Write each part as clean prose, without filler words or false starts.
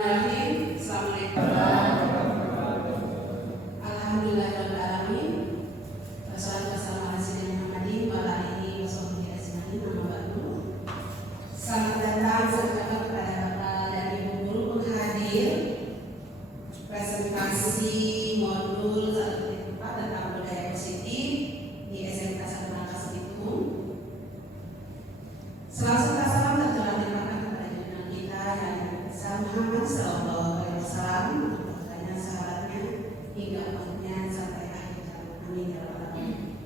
Assalamualaikum. Alhamdulillahirrahmanirrahim. Wassalatu wassalamu ala sayyidina Muhammadin wa ala alihi wa sahbihi ajma'in. Amma ba'du. Selamat datang kepada Bapak dan Ibu guru penghadir presentasi modul 1.4 tentang budaya positif di SMK 1 Rangkas Bitung. Selamat salam tercurahkan kepada junjungan kita yang Muhammad sallallahu alaihi wasallam, keluarganya, sahabatnya, hingga umatnya sampai akhir zaman. Amin ya rabbal alamin.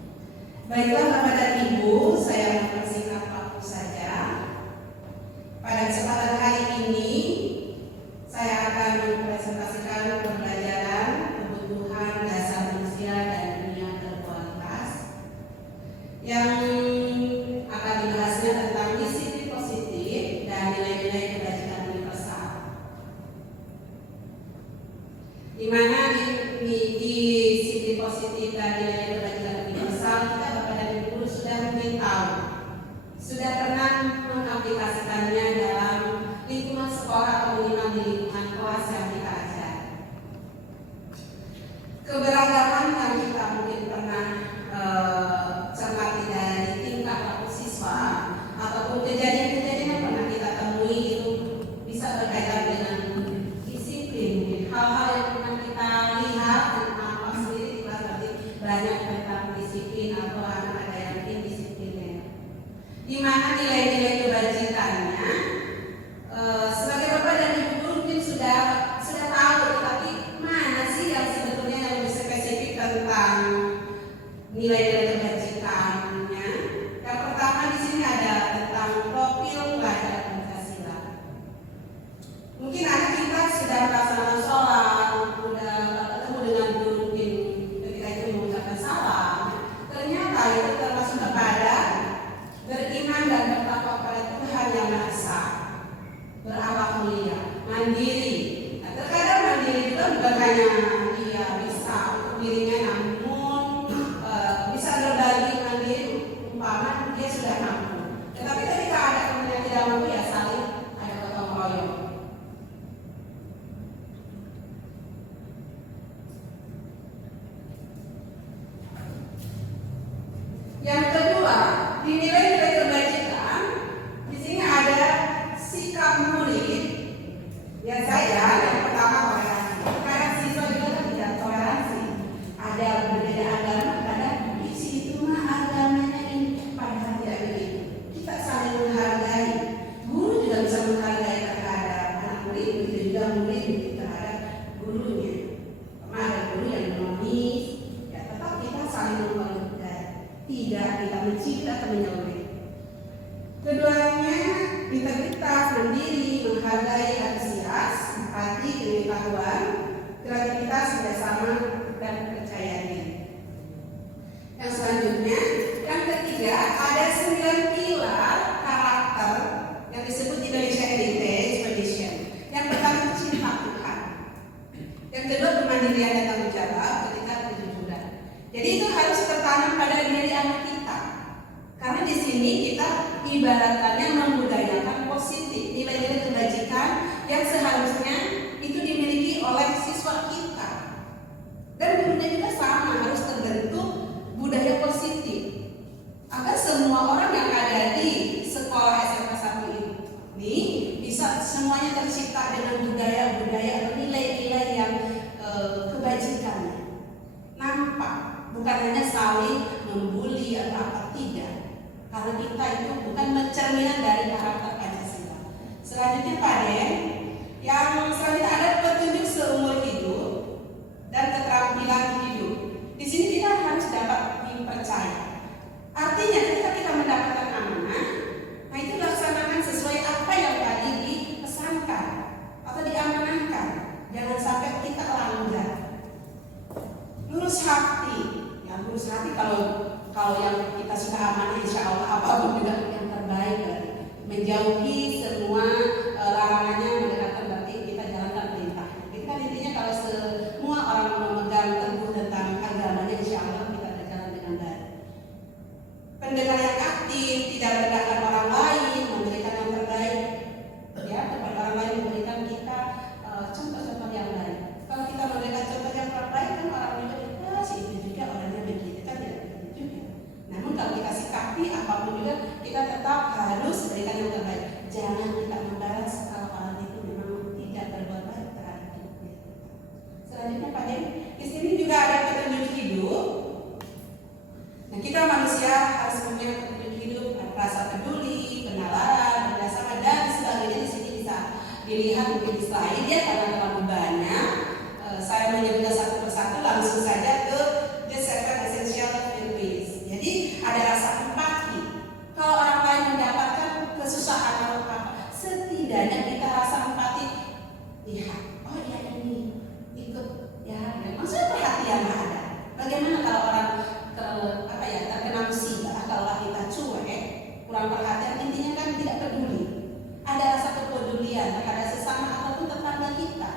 Baiklah Bapak dan Ibu, saya mempersingkat waktu saja. Pada kesempatan hari ini saya akan mempresentasikan pembelajaran kebutuhan dasar manusia dan dunia berkualitas yang akan dibahasnya tentang disiplin positif dan nilai-nilai kebajikan universal, di mana di disiplin positif dan nilai-nilai kebajikan universal kita Bapak dan Ibu sudah mungkin tahu, sudah pernah mengaplikasikannya dalam lingkungan sekolah atau minimal di lingkungan kelas yang kita ajar. Keberagaman yang kita mungkin pernah cermati dari tingkah laku siswa ataupun kejadian-kejadian yang pernah kita temui itu bisa berkaitan dengan disiplin. Hal-hal yang pernah kita lihat dan nampak sendiri di kelas berarti banyak tentang disiplin atau ada yang indisiplinnya, di mana nilai-nilai kebajikannya sebagai Bapak dan Ibu guru mungkin sudah tahu, tapi mana sih yang sebetulnya yang lebih spesifik tentang nilai-nilai kebajikannya. Yang pertama di sini ada tentang profil pelajar Pancasila. Mungkin anak kita sudah melaksanakan sholat, sudah ketemu dengan guru mungkin ketika itu mengucapkan salam. Ternyata itu termasuk kepada beriman dan bertakwa kepada Tuhan yang Maha Esa, berakhlak mulia, mandiri. Nah, terkadang mandiri itu bukan hanya dia bisa untuk dirinya, namun bisa berbagi mandiri umpama dia sudah mampu. Tetapi ketika ada teman yang tidak mampu, ya saling ada gotong royong. Yang kedua, di nilai-nilai kebajikan, di sini ada sikap murid. Ya saya yang pertama toleransi. Karena siswa juga kan tidak toleransi. Ada berbeda agama, ada di situ mah agamanya ini, padahal tidak begitu. Kita saling menghargai. Guru juga bisa menghargai terhadap anak murid, begitu juga murid terhadap gurunya. Karena ada guru yang nonis, ya tetap kita saling menghargai. Tidak kita mencipta atau menyeleweng. Keduanya integritas, mandiri, menghargai, antusias, empati, pengetahuan, kreativitas, kerjasama, dan percaya diri. Yang selanjutnya, yang ketiga ada 9 pilar karakter yang disebut Indonesia Heritage Foundation. Yang pertama cinta Tuhan. Yang kedua kemandirian dan tanggung jawab, ketika kejujuran. Jadi itu harus tertanam pada diri anak kita. Karena di sini kita ibaratnya membudayakan positif, nilai-nilai kebajikan yang seharusnya itu dimiliki oleh siswa kita. Dan gurunya juga sama, harus terbentuk budaya positif agar semua orang yang ada di sekolah SMK 1 ini bisa semuanya tercipta dengan budaya-budaya atau nilai-nilai yang kebajikannya nampak. Bukan hanya saling membuli atau apa, tidak. Karena kita itu bukan cerminan dari karakter Pancasila. Selanjutnya Pak Den, yang selanjutnya ada petunjuk seumur hidup dan keterampilan hidup. Di sini kita harus dapat dipercaya. Artinya ketika kita mendapatkan amanah, nah itu laksanakan sesuai apa yang tadi dipesankan atau diamanahkan. Jangan sampai kita langgar. Lurus hati. Lurus hati kalau yang kita sudah amanah, insya Allah apapun juga yang terbaik, menjauhi semua larangannya, mendekatkan berarti kita jalankan perintah. Itu kan intinya kalau semua orang memegang teguh tentang agamanya, insya Allah kita berjalan dengan baik. Pendengar yang aktif, tidak merendahkan orang lain, memberikan yang terbaik, ya kepada orang lain, memberikan kita dilihat mungkin di slide ya karena terlalu banyak. Saya menyebutnya satu persatu, langsung saja ke the seven essential values. Jadi ada rasa empati. Kalau orang lain mendapatkan kesusahan atau apa, setidaknya kita rasa empati. Lihat, oh ya ini ikut ya, maksudnya perhatian ada. Bagaimana kalau orang terkena musibah, kalau kita cuek, kurang perhatian, intinya kan tidak peduli. Ada rasa kepedulian terhadap sesama ataupun tetangga kita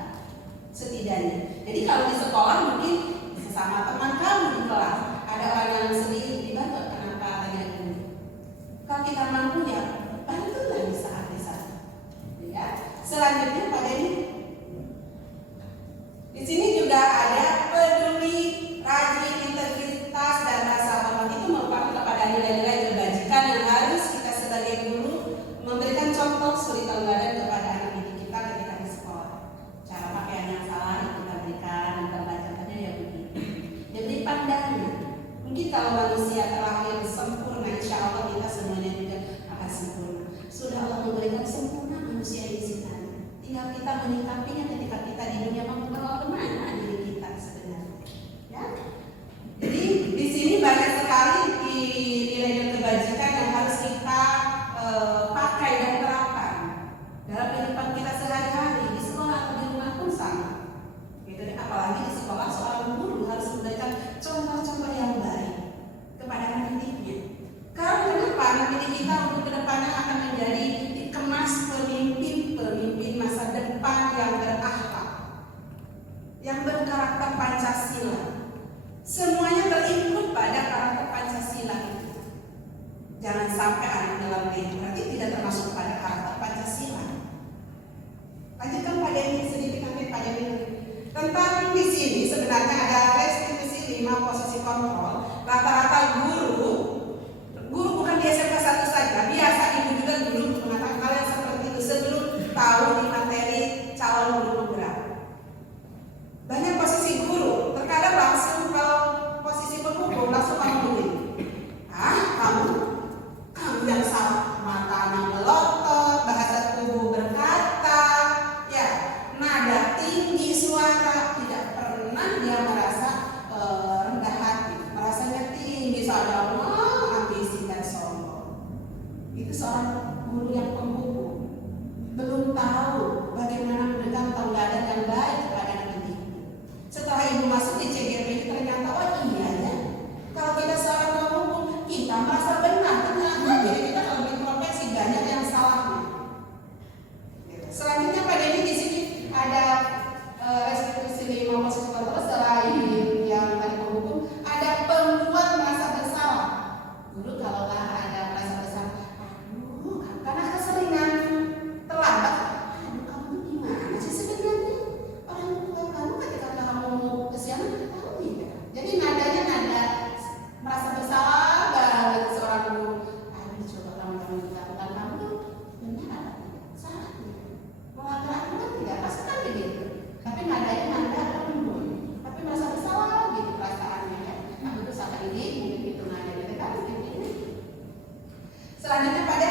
setidaknya. Jadi kalau di sekolah mungkin sesama teman kamu di kelas ada orang yang sedih, dibantu kenapa tanya ini. Kalau kita mampu ya bantulah di saat. Ya. Selanjutnya pada ini di sini juga ada peduli, rajin, integritas dan rasa hormat. Itu merupakan kepada nilai-nilai kebajikan yang harus kita sebagai guru memberikan contoh suri tauladan kepada anak didik kita ketika di sekolah. Cara pakaian yang salah kita berikan, contohnya ya begini. Jadi pandangan. Mungkin kalau manusia terlahir sempurna, insya Allah kita semuanya juga akan sempurna. Sudah Allah memberikan sempurna manusia di sini. Tinggal kita menyikapinya ketika kita di dunia mau membawa kemana diri kita sebenarnya. Ya. Jadi di sini banyak sekali nilai-nilai kebajikan yang harus kita pakai dan terapkan dalam kehidupan kita sehari-hari di sekolah atau di rumah pun sama. Gitu. Apalagi di sekolah seorang guru harus memberikan contoh-contoh yang baik kepada anak didiknya. Karena kenapa anak didik kita untuk kedepannya akan menjadi dikemas pemimpin masa depan yang berakhlak, yang berkarakter Pancasila. Semuanya terikat pada karakter Pancasila itu. Jangan sampai anak dalam berarti tidak termasuk pada karakter Pancasila. Lanjutkan pada ini sedikit nanti pada ini. Tentang di sini sebenarnya ada restitusi 5 posisi kontrol. Rata-rata guru bukan di SMK 1 saja, biasa ibu juga dulu mengatakan hal yang seperti itu sebelum tahu di materi calon guru penggerak. Banyak posisi guru, terkadang langsung kalau posisi penghukum langsung kamu beli. Kamu yang salah, matanya melotot, bahasa tubuh berkata, ya nada tinggi suara, tidak pernah dia merasa rendah hati, merasanya tinggi saja, ambisi dan sombong. Itu seorang guru yang penghukum belum tahu bagaimana memberikan tauladan yang baik kepada anak didik. Setelah ibu masuk di CGP ternyata iya ya. Kalau kita seorang penghukum kita merasa benar, ternyata diri kita kalau diintrospeksi banyak yang salahnya. Selanjutnya pada ini di sini ada restitusi 5 posisi kontrol selain yang tadi penghukum, ada pembuat merasa bersalah. Dulu kalau ada merasa bersalah, karena keseringan terlambat. Kamu gimana sih sebenarnya? Orang tua kamu ketika kamu kesiangan tahu tidak? Jadi nadanya nada merasa bersalah banget seorang guru. Coba kamu lakukan kamu benar apa tidak? Salah tidak? Melanggar aturan tidak? Pasti kan begitu. Tapi nadanya nada lembut. Tapi merasa bersalah gitu perasaannya ya. Aku tuh saat ini mungkin itu nadanya kan begini. Selanjutnya pada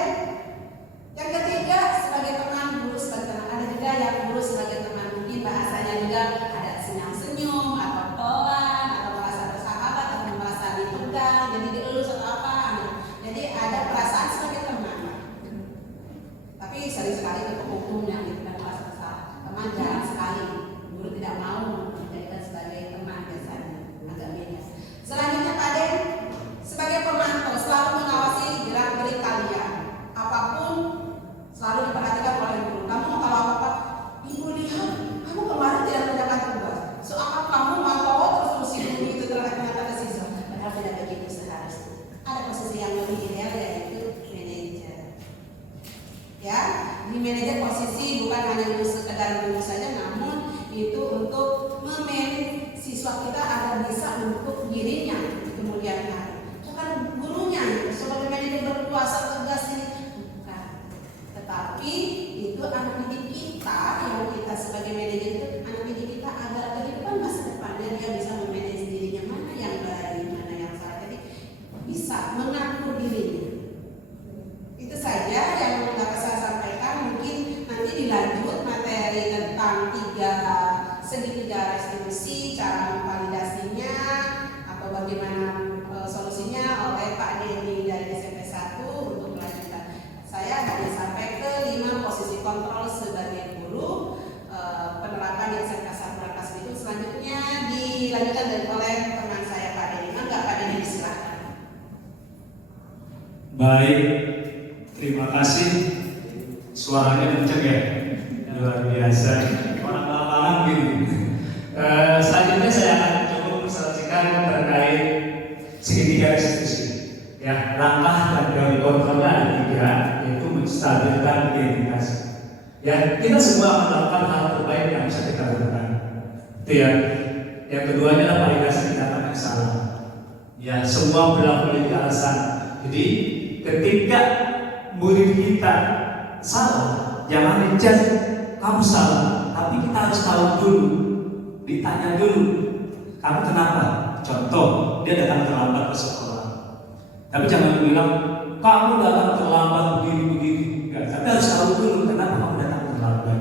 yang ketiga sebagai teman, guru sebagai teman. Ada juga yang guru sebagai teman, mungkin bahasanya juga ada senyum atau pelan atau merasa bersahabat atau merasa ditegang, jadi dielus atau apa. Jadi ada perasaan sebagai teman. Tapi sering sekali itu hukum yang kita merasa bersalah. Teman jarang sekali. Guru tidak mau menjadikan sebagai teman biasanya, agak beda. Selanjutnya pada sebagai pemantau selalu mengawasi gerak-gerik kalian. Apapun selalu diperhatikan oleh guru. Kamu kalau apa-apa, ibu lihat kamu kemarin tidak mendapat tugas. So apa kamu mau terus guru itu ternyata ke siswa? Padahal tidak begitu seharusnya. Ada posisi yang lebih ideal yaitu manajer. Ya, di manajer posisi bukan hanya sekedar guru saja, namun itu untuk memanage siswa kita agar bisa untuk dirinya di kemudian hari. Bukan gurunya sebagai manajer berkuasa tegas ini, bukan. Tetapi itu anak didik kita yang kita sebagai manajer itu anak didik kita agar kehidupan masa depannya dia bisa memanage dirinya mana yang baik, mana yang salah. Jadi bisa mengatur dirinya. Itu saja yang dapat saya sampaikan. Mungkin nanti dilanjut. tentang segitiga restitusi, cara memvalidasinya atau bagaimana solusinya oleh Pak Denny dari SMP 1 untuk kelanjutan. Saya hanya sampai ke 5 posisi kontrol sebagai guru, penerapan yang SMK 1 Rangkas Bitung. Selanjutnya dilanjutkan oleh teman saya Pak Denny. Enggak, Pak Denny, silakan. Baik, terima kasih. Suaranya kenceng ya, luar biasa. Orang lapangan gini. Selanjutnya saya akan coba presentasikan terkait segitiga restitusi. Ya, langkah dan dari kontrolnya ada 3, yaitu menstabilkan identitas. Ya, kita semua melakukan hal terbaik yang bisa kita lakukan. Itu ya. Yang kedua adalah validasi tindakan yang salah. Ya, semua berlaku dari alasan. Jadi, ketika murid kita salah, jangan dijudge kamu salah, tapi kita harus tahu dulu, ditanya dulu, kamu kenapa? Contoh, dia datang terlambat ke sekolah, tapi jangan bilang kamu datang terlambat begini-begini. Tapi harus tahu dulu kenapa kamu datang terlambat.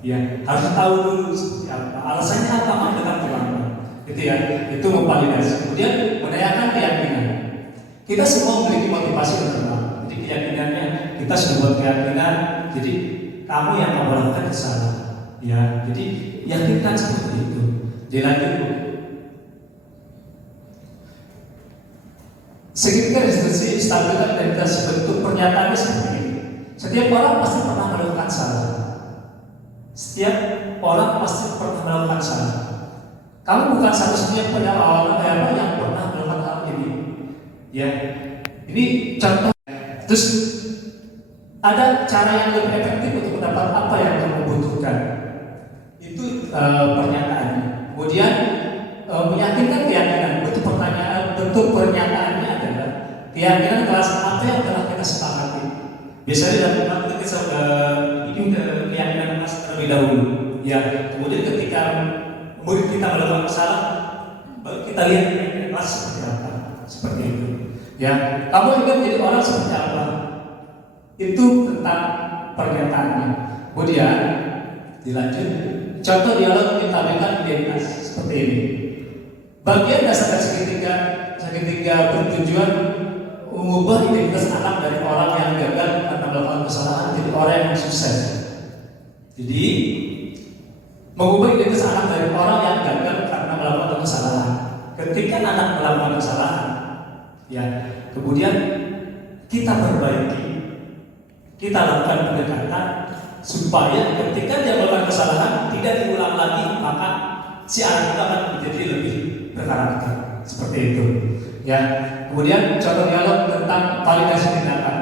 Ya, harus tahu dulu apa alasannya, apa kamu datang terlambat. Itu ya, itu memvalidasi. Kemudian menanyakan keyakinan. Kita semua memiliki motivasi tertentu. Jadi keyakinannya kita sudah buat keyakinan. Jadi kamu yang kamu lakukan itu salah. Ya, jadi yakinkan seperti itu. Dilanjut. Segitiga restitusi stabilkan identitas bentuk pernyataannya seperti ini. Setiap orang pasti pernah melakukan salah. Setiap orang pasti pernah melakukan salah. Kamu bukan satu-satunya orang yang pernah melakukan hal ini. Ya, ini contoh. Terus ada cara yang lebih efektif untuk mendapat apa yang kamu butuhkan. Itu pernyataannya. Kemudian meyakinkan keyakinan. Bentuk pernyataannya adalah keyakinan kelas apa yang telah kita sepakati. Biasanya dalam kita ini keyakinan kelas terlebih dahulu. Ya, kemudian ketika murid kita melakukan kesalahan, baru kita lihat kelas seperti apa. Seperti itu. Ya, kamu ingin menjadi orang seperti apa? Itu tentang pernyataannya. Kemudian dilanjut. Contoh dialog ditampilkan identitas seperti ini. Bagian dasar dari segitiga bertujuan mengubah identitas anak dari orang yang gagal karena melakukan kesalahan jadi orang yang sukses. Jadi mengubah identitas anak dari orang yang gagal karena melakukan kesalahan. Ketika anak melakukan kesalahan, ya, kemudian kita perbaiki, kita lakukan pendekatan supaya ketika dia melakukan kesalahan tidak diulang lagi, maka si anak itu akan menjadi lebih berkarakter. Seperti itu. Ya, kemudian contoh dialog tentang validasi tindakan.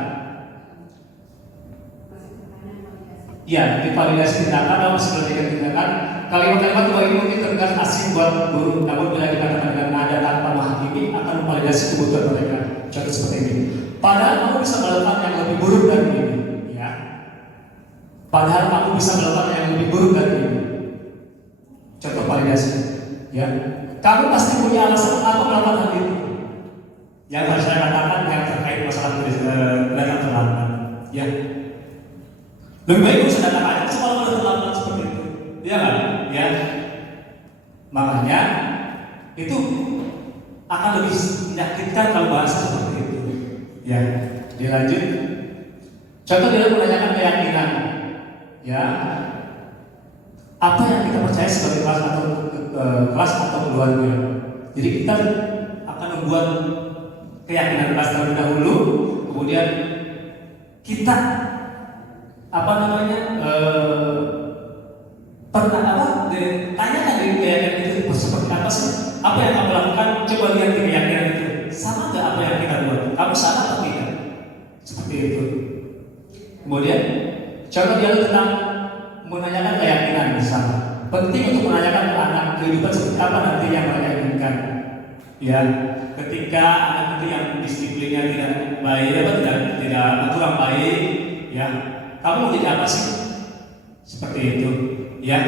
Ya, di validasi tindakan atau sebelum tindakan, kalimat-kalimat ini mungkin terdengar asing buat guru, namun bila dikatakan dengan nada tanpa menghakimi akan memvalidasi kebutuhan mereka. Contoh seperti ini. Padahal kamu bisa melakukan yang lebih buruk dari ini, ya. Padahal kamu bisa melakukan yang lebih buruk dari ini. Contoh validasi, ya. Kamu pasti punya alasan apa melakukan hal itu. Yang harus saya katakan yang terkait masalah datang terlambat, ya. Lebih baik bisa datang aja sekolah terlambat seperti itu, ya kan? Ya. Makanya itu akan lebih menyakitkan kalau bahasa seperti itu. Ya, dilanjut. Contoh dia menanyakan keyakinan, ya. Apa yang kita percaya sebagai kelas atau keluarga. Jadi kita akan membuat keyakinan kelas terlebih dahulu, kemudian kita tanyakan dari keyakinan itu seperti apa sih? Apa yang kamu lakukan? Coba lihat di keyakinan itu. Sama nggak apa yang kita buat? Kamu salah atau tidak? Seperti itu. Kemudian contoh dia tentang menanyakan keyakinan bersama. Penting untuk menanyakan ke anak kehidupan seperti apa nanti yang mereka inginkan. Ya, ketika anak itu yang disiplinnya tidak baik, tidak kurang baik, ya, kamu mau jadi apa sih? Seperti itu, ya.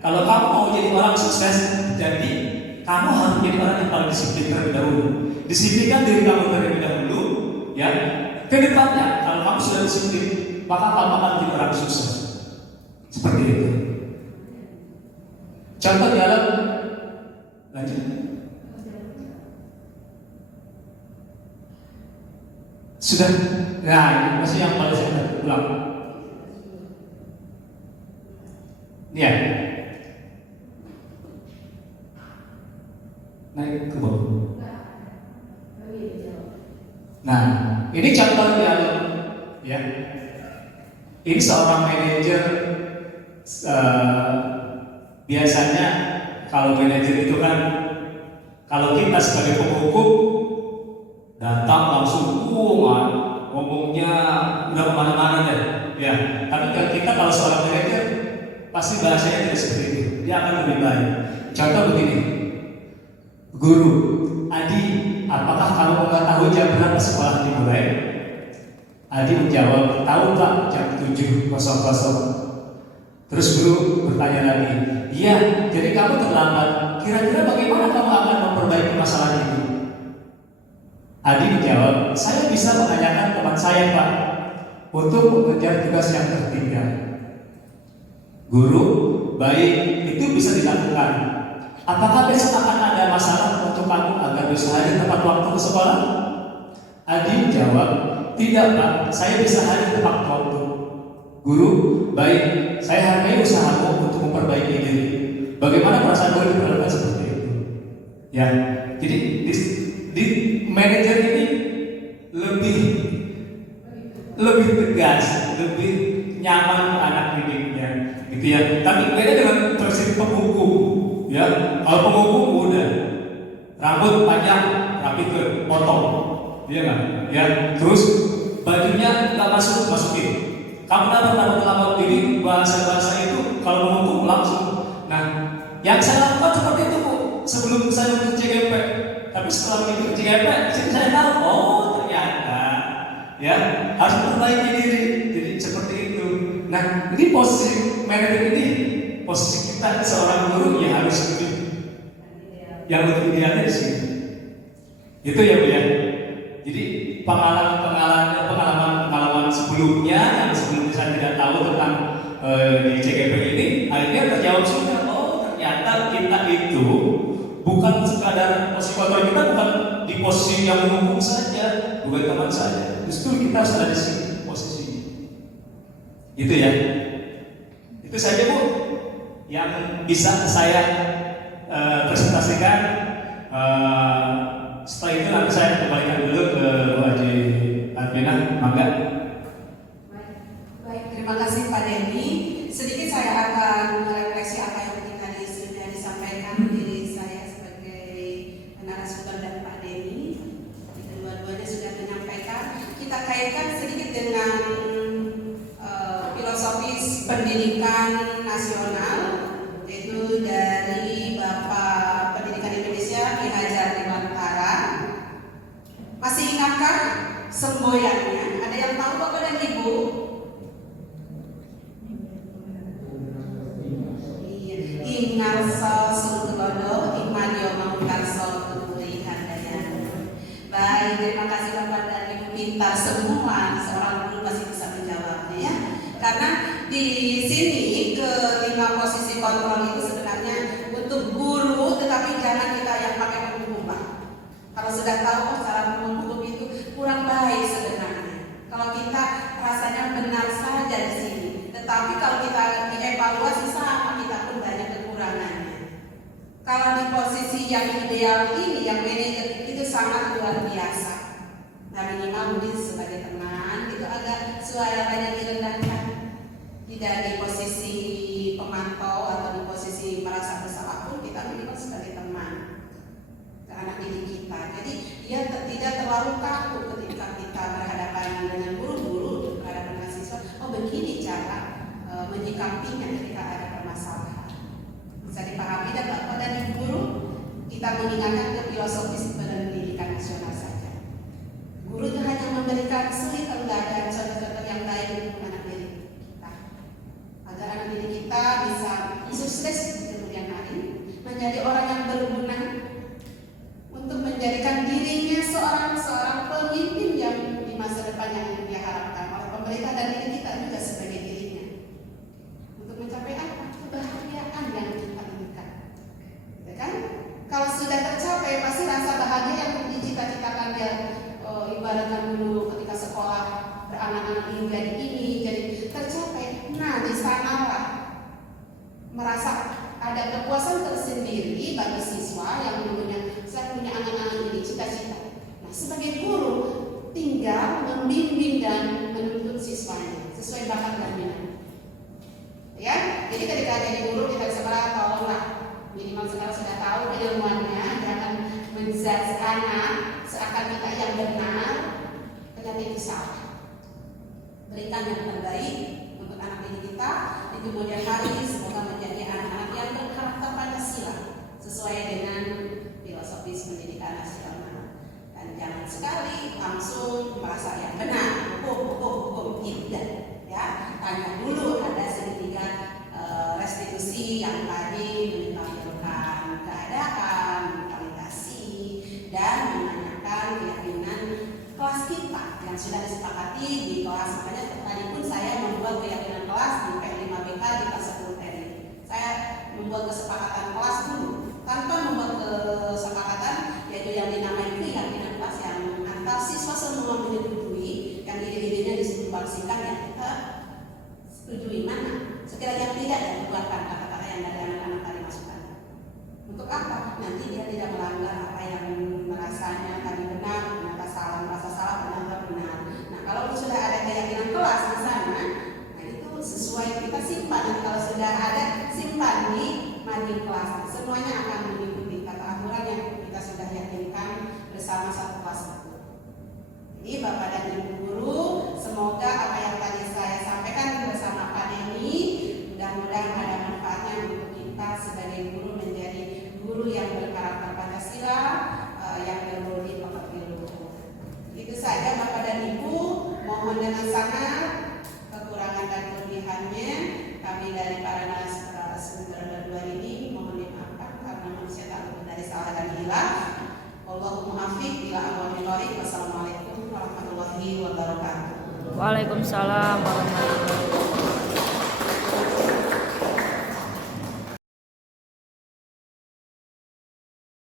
Kalau kamu mau jadi orang sukses, jadi kamu harus menjadi orang yang paling disiplin terlebih dahulu. Disiplinkan diri kamu terlebih dahulu, ya. Kedepannya, kalau kamu sudah disiplin, maka kamu akan menjadi orang sukses. Seperti itu. Contoh dialog, lanjut. Sudah, nah ini masih yang paling saya ulang. Ya, naik ke bawah. Nah, ini contoh dialog, ya. Ini seorang manajer. Biasanya kalau manajer itu kan, kalau kita sebagai penghukum datang langsung ngomongnya udah kemana-mana deh, ya. Tapi kita kalau seorang manajer pasti bahasanya tidak seperti itu. Dia akan lebih baik. Contoh begini, guru, Adi, apakah kamu mengetahui jam berapa sekolah dimulai? Adi menjawab, tahu Pak, jam 7.00. Terus guru bertanya lagi, iya, jadi kamu terlambat. Kira-kira bagaimana kamu akan memperbaiki masalah itu? Adi menjawab, saya bisa menanyakan teman saya Pak, untuk mengejar tugas yang tertinggal. Guru, baik, itu bisa dilakukan. Apakah besok akan ada masalah untuk kamu agar bisa hadir tepat waktu ke sekolah? Adi menjawab, tidak Pak, saya bisa hadir tepat waktu. Guru, baik, saya hargai usahamu untuk memperbaiki diri. Bagaimana perasaan guru diperlakukan seperti itu? Ya, jadi di manajer ini lebih tegas, lebih nyaman ke anak didiknya, gitu ya. Tapi beda dengan versi penghukum, ya. Kalau penghukum udah rambut panjang, rapi ke potong, iya nggak? Ya, terus bajunya nggak masukin. Kamu pernah mengamalkan diri bahasa itu kalau menghukum langsung. Nah, yang saya lakukan seperti itu Bu. Sebelum saya masuk CGP, tapi setelah mengikuti CGP, saya tahu, oh ternyata ya harus memperbaiki diri. Jadi seperti itu. Nah, ini posisi manajer ini, posisi kita seorang guru ya harus lebih, yang lebih idealnya di sini. Itu ya Bu ya. Jadi pengalaman sebelumnya yang sebelumnya saya tidak tahu tentang di CGP ini, akhirnya terjawab sudah. Oh ternyata kita itu bukan sekadar posisi kontrol, kita bukan di posisi yang menghukum saja, bukan teman saja. Justru kita harus ada di sini posisi. Itu ya. Itu saja Bu yang bisa saya presentasikan. Setelah itu nanti saya kembalikan dulu ke Bu Haji Arvina, mangga. Baik, terima kasih Pak Denny. Sedikit saya akan merefleksi apa yang tadi sudah disampaikan diri saya sebagai narasumber dan Pak Denny. Kedua-duanya sudah menyampaikan. Kita kaitkan sedikit dengan filosofis pendidikan nasional, yaitu dari Bapak Pendidikan Indonesia Ki Hajar Dewantara. Masih ingatkah semboyannya? Ada yang tahu Bapak dan Ibu? Ingarso Sungkelodo Imanyo Mangkarso Tuturi Handayana. Baik, terima kasih Bapak dan Ibu pintar semua. Seorang guru pasti bisa menjawabnya ya. Karena di sini kelima posisi kontrol itu sebenarnya untuk guru, tetapi jangan kita yang pakai penghukum Pak. Kalau sudah tahu cara menghukum itu kurang baik sebenarnya. Kalau kita rasanya benar saja di sini, tetapi kalau kita dievaluasi sama, kita pun banyak kekurangannya. Kalau di posisi yang ideal ini, yang manajer itu sangat luar biasa. Nah minimal mungkin sebagai teman itu agak suaranya direndahkan, tidak di posisi pemantau atau di posisi merasa bersalah pun, kita minimal sebagai teman ke anak didik kita. Jadi dia tidak terlalu kaku ketika kita berhadapan dengan guru-guru, berhadapan dengan siswa. Oh begini cara menyikapinya ketika ada permasalahan. Bisa dipahami dan Bapak dan Ibu guru, kita mengingatkan ke filosofis pendidikan nasional saja. Guru itu hanya memberikan suri teladan contoh-contoh yang baik untuk anak didik kita, agar anak didik kita bisa sukses di kemudian hari, menjadi orang yang berguna, untuk menjadikan dirinya seorang pemimpin yang di masa depan yang dia harapkan oleh pemerintah dan diri kita juga sebagai dirinya, untuk mencapai apa? Kebahagiaan yang kita inginkan. ingin jadi ini, jadi tercapai. Nah, di sanalah merasa ada kepuasan tersendiri bagi siswa yang dulunya saya punya anak-anak ini cita-cita. Nah, sebagai guru tinggal membimbing dan menuntut siswanya sesuai bakat dan minat. Ya, jadi ketika jadi guru kita sekolah tolonglah minimal sekarang sudah tahu keilmuannya, jangan menjudge anak seakan kita yang benar, ternyata itu salah. Berikan yang terbaik untuk anak didik kita di kemudian hari, semoga menjadi anak-anak yang berkarakter Pancasila sesuai dengan filosofis pendidikan nasional. Dan jangan sekali langsung merasa yang benar, hukum tidak. Ya, tanya dulu ada segitiga restitusi yang tadi menitampilkan keadaan, validasi, dan menanyakan keyakinan kelas kita yang sudah disepakati di kelas. Makanya tadi pun saya membuat keyakinan kelas di P5BK di kelas 10 TNI. Saya membuat kesepakatan kelas dulu tanpa membuat kesepakatan, yaitu yang dinamai keyakinan kelas yang antar siswa semua menyetujui, yang ide-idenya disumbangsikan yang kita setujui. Mana sekiranya tidak, dan keluarkan kata-kata yang dari anak-anak tadi masukkan. Untuk apa? Nanti dia tidak melanggar apa yang merasanya tadi benar, ternyata salah, merasa salah, ternyata benar. Nah, kalau sudah ada keyakinan kelas di sana, nah itu sesuai kita simpan. Dan kalau sudah ada, simpan di mading kelas. Semuanya akan mengikuti kata aturan yang kita sudah yakinkan bersama satu kelas itu. Jadi Bapak dan Ibu guru, semoga apa yang tadi saya sampaikan bersama Pak Denny, mudah-mudahan ada manfaatnya untuk kita sebagai guru menjadi guru yang berkarakter Pancasila, yang berbudi pekerti luhur. Itu saja Bapak dan Ibu, mohon dengan sangat kekurangan dan kelebihannya kami dari para narasumber berdua ini mohon dimaafkan karena manusia tak luput dari salah dan hilang. Allahumma afiq bila awal Wassalamualaikum warahmatullahi wabarakatuh. Waalaikumsalam warahmatullahi wabarakatuh.